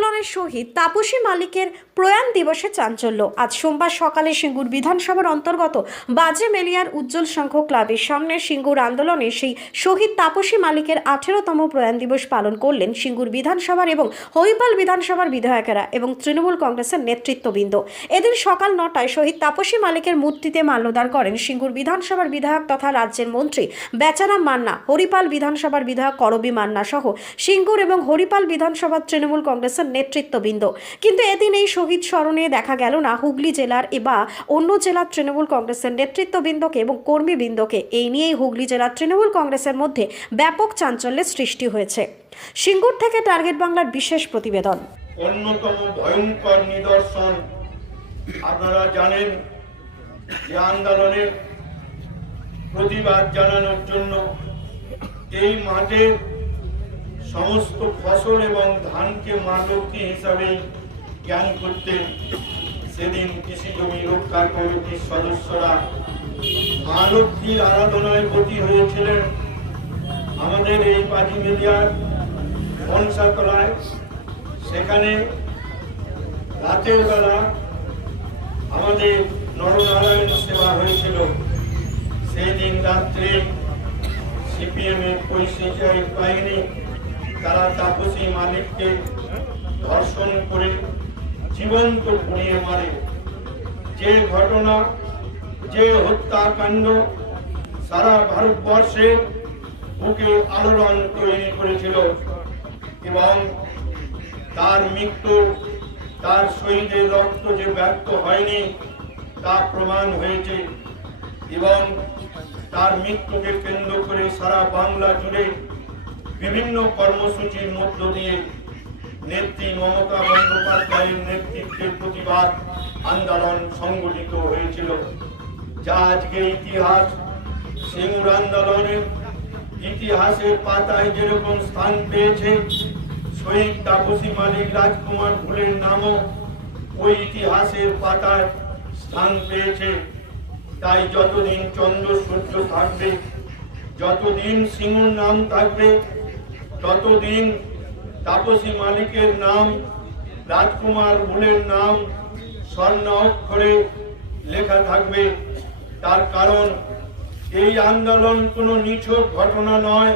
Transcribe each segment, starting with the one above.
আন্দোলনের শহীদ তাপসী মালিকের প্রয়াণ দিবসে চাঞ্চল্য। আজ সোমবার সকালে সিঙ্গুর বিধানসভার অন্তর্গত বাজে মেলিয়ার উজ্জ্বল সংঘ ক্লাবের সামনে সিঙ্গুর আন্দোলনে সেই শহীদ তাপসী মালিকের 18তম প্রয়াণ দিবস পালন করলেন সিঙ্গুর বিধানসভার এবং হরিপাল বিধানসভার বিধায়কেরা এবং তৃণমূল কংগ্রেসের নেতৃত্ববৃন্দ। এদিন সকাল 9টায় শহীদ তাপসী মালিকের মূর্তিতে মাল্যদান করেন সিঙ্গুর বিধানসভার বিধায়ক তথা রাজ্যের মন্ত্রী বেচারাম মান্না, হরিপাল বিধানসভার বিধায়ক করবী মান্না সহ সিঙ্গুর এবং হরিপাল বিধানসভার তৃণমূল কংগ্রেসের নেতৃত্ববৃন্দ। কিন্তু এদিন এই শহীদ স্মরণে দেখা গেল না হুগলি জেলার বা অন্য জেলার তৃণমূল কংগ্রেসের নেতৃত্ববৃন্দকে এবং কর্মীবৃন্দকে। এই নিয়েই হুগলি জেলার তৃণমূল কংগ্রেসের মধ্যে ব্যাপক চাঞ্চল্যের সৃষ্টি হয়েছে। সিঙ্গুর থেকে টার্গেট বাংলার বিশেষ প্রতিবেদন। অন্যতম ভয়ঙ্কর নিদর্শন আপনারা জানেন যে আন্দোলনের প্রতিবাদ জানানোর জন্য এই মাঠে সমস্ত ফসল এবং ধানকে মা লক্ষ্মী হিসাবে জ্ঞান করতে সেদিন কৃষি জমি রক্ষা কমিটির সদস্যরা মা লক্ষ্মীর আরাধনায় ব্রতী হয়েছিলেন। আমাদের এই বাজি মিডিয়ার বনসাতলায় সেখানে রাতের বেলা আমাদের নরনারায়ণ সেবা হয়েছিল। সেই দিন রাত্রে সিপিএম এর পরিচয় বাহিনী তারা তাপসী মালিককে ধর্ষণ করে জীবন্ত পুড়িয়ে মারে। যে ঘটনা, যে হত্যাকাণ্ড সারা ভারতবর্ষে বুকে আলোড়ন তৈরি করেছিল এবং তার মৃত্যু, তার শহীদের রক্ত যে ব্যর্থ হয়নি তা প্রমাণ হয়েছে এবং তার মৃত্যুকে কেন্দ্র করে সারা বাংলা জুড়ে বিভিন্ন কর্মসূচির মধ্য দিয়ে নেত্রী মমতা বন্দ্যোপাধ্যায়ের নেতৃত্বে প্রতিবাদ আন্দোলন সংগঠিত হয়েছিল, যা আজকে ইতিহাস। সিঙ্গুর আন্দোলনের ইতিহাসের পাতায় যেরকম স্থান পেয়েছে, শহীদ তাপসী মালিক রাজকুমার ভুলের নামও ওই ইতিহাসের পাতায় স্থান পেয়েছে। তাই যতদিন চন্দ্র সূর্য থাকবে, যতদিন সিঙ্গুর নাম থাকবে, ততদিন তাপসী মালিকের নাম, রাজকুমার ভুলের নাম স্বর্ণ অক্ষরে লেখা থাকবে। তার কারণ এই আন্দোলন কোনো নিছক ঘটনা নয়।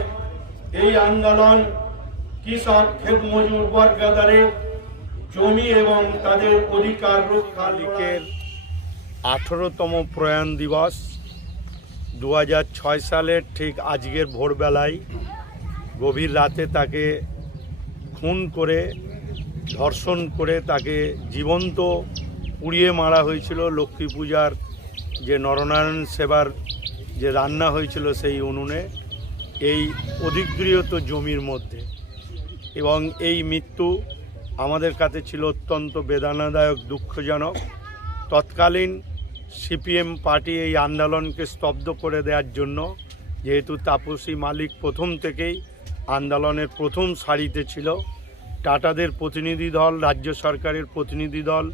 এই আন্দোলন কৃষক, ক্ষেত মজুর বর্গাদারের জমি এবং তাদের অধিকার রক্ষা। মালিকের 18তম প্রয়াণ দিবস 2006 সালের ঠিক আজকের ভোরবেলায় গভীর রাতে তাকে খুন করে, ধর্ষণ করে তাকে জীবন্ত পুড়িয়ে মারা হয়েছিল লক্ষ্মী পূজার যে নরনারায়ণ সেবার যে রান্না হয়েছিল সেই উনুনে, এই অধিগৃহীত জমির মধ্যে। এবং এই মৃত্যু আমাদের কাছে ছিল অত্যন্ত বেদনাদায়ক, দুঃখজনক। তৎকালীন সিপিএম পার্টি এই আন্দোলনকে স্তব্ধ করে দেওয়ার জন্য, যেহেতু তাপসী মালিক প্রথম থেকেই আন্দোলনের প্রথম সারিতে ছিল, টাটাদের প্রতিনিধি দল, রাজ্য সরকারের প্রতিনিধি দল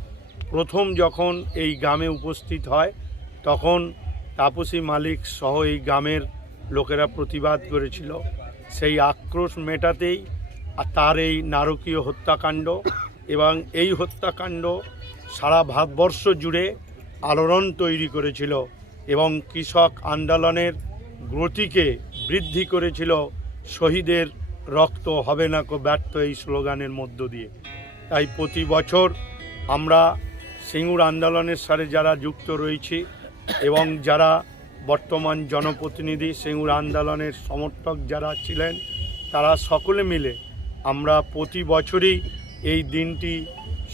প্রথম যখন এই গ্রামে উপস্থিত হয়, তখন তাপসী মালিক সহ এই গ্রামের লোকেরা প্রতিবাদ করেছিল। সেই আক্রোশ মেটাতেই তার এই নারকীয় হত্যাকাণ্ড, এবং এই হত্যাকাণ্ড সারা ভারতবর্ষ জুড়ে আলোড়ন তৈরি করেছিল এবং কৃষক আন্দোলনের গতিকে বৃদ্ধি করেছিল। শহীদের রক্ত হবে না কো ব্যর্থ এই স্লোগানের মধ্য দিয়ে। তাই প্রতি বছর আমরা সিঙ্গুর আন্দোলনের সাথে যারা যুক্ত রয়েছি এবং যারা বর্তমান জনপ্রতিনিধি, সিঙ্গুর আন্দোলনের সমর্থক যারা ছিলেন, তারা সকলে মিলে আমরা প্রতি বছরই এই দিনটি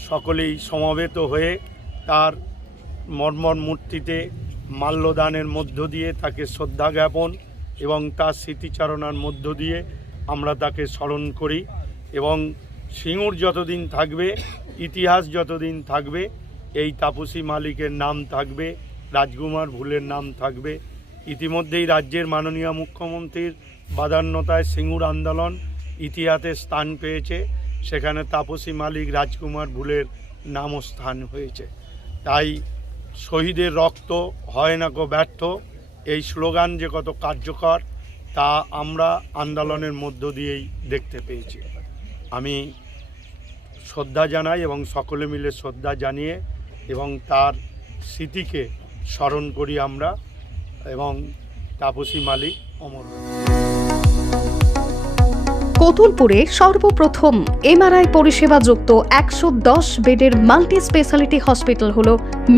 সকলেই সমবেত হয়ে তার মর্মর মূর্তিতে মাল্যদানের মধ্য দিয়ে তাকে শ্রদ্ধা জ্ঞাপন এবং তার স্মৃতিচারণার মধ্য দিয়ে আমরা তাকে স্মরণ করি। এবং সিঙ্গুর যতদিন থাকবে, ইতিহাস যতদিন থাকবে, এই তাপসী মালিকের নাম থাকবে, রাজকুমার ভুলের নাম থাকবে। ইতিমধ্যেই রাজ্যের মাননীয় মুখ্যমন্ত্রীর বাদান্যতায় সিঙ্গুর আন্দোলন ইতিহাসে স্থান পেয়েছে, সেখানে তাপসী মালিক, রাজকুমার ভুলের নামও স্থান হয়েছে। তাই শহীদের রক্ত হয় না কো ব্যর্থ এই স্লোগান যে কত কার্যকর তা আমরা আন্দোলনের মধ্য দিয়েই দেখতে পেয়েছি। আমি শ্রদ্ধা জানাই এবং সকলে মিলে শ্রদ্ধা জানিয়ে এবং তার স্মৃতিকে স্মরণ করি আমরা এবং তাপসী মালিক অমর। কতুলপুরে সর্বপ্রথম এমআরআই পরিষেবা যুক্ত 110 বেডের মাল্টি স্পেশালিটি হসপিটাল হল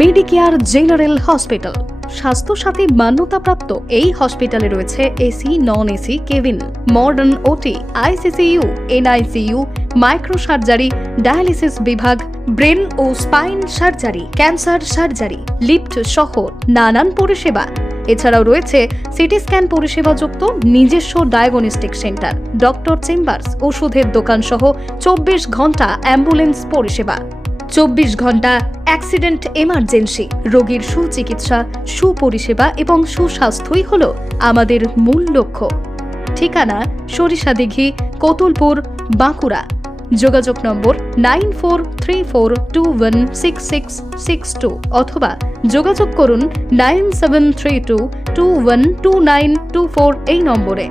মেডিকেয়ার জেনারেল হসপিটাল। স্বাস্থ্যসাথী মান্যতাপ্রাপ্ত এই হসপিটালে রয়েছে AC, non AC cabin, modern OT, ICCU, NICU, micro surgery, dialysis বিভাগ, ব্রেন ও spine surgery, cancer surgery, lift সহ নানান পরিষেবা। এছাড়াও রয়েছে সিটি স্ক্যান পরিষেবা যুক্ত নিজস্ব ডায়াগনস্টিক সেন্টার, ডক্টর চেম্বার্স, ওষুধের দোকান সহ 24 ঘন্টা অ্যাম্বুলেন্স পরিষেবা, 24 ঘন্টা অ্যাক্সিডেন্ট এমার্জেন্সি। রোগীর সুচিকিৎসা, সুপরিষেবা এবং সুস্বাস্থ্যই হল আমাদের মূল লক্ষ্য। ঠিকানা সরিষাদিঘি, কতুলপুর, বাঁকুড়া। যোগাযোগ নম্বর 9434216662 অথবা যোগাযোগ করুন 9732212924 এই নম্বরে।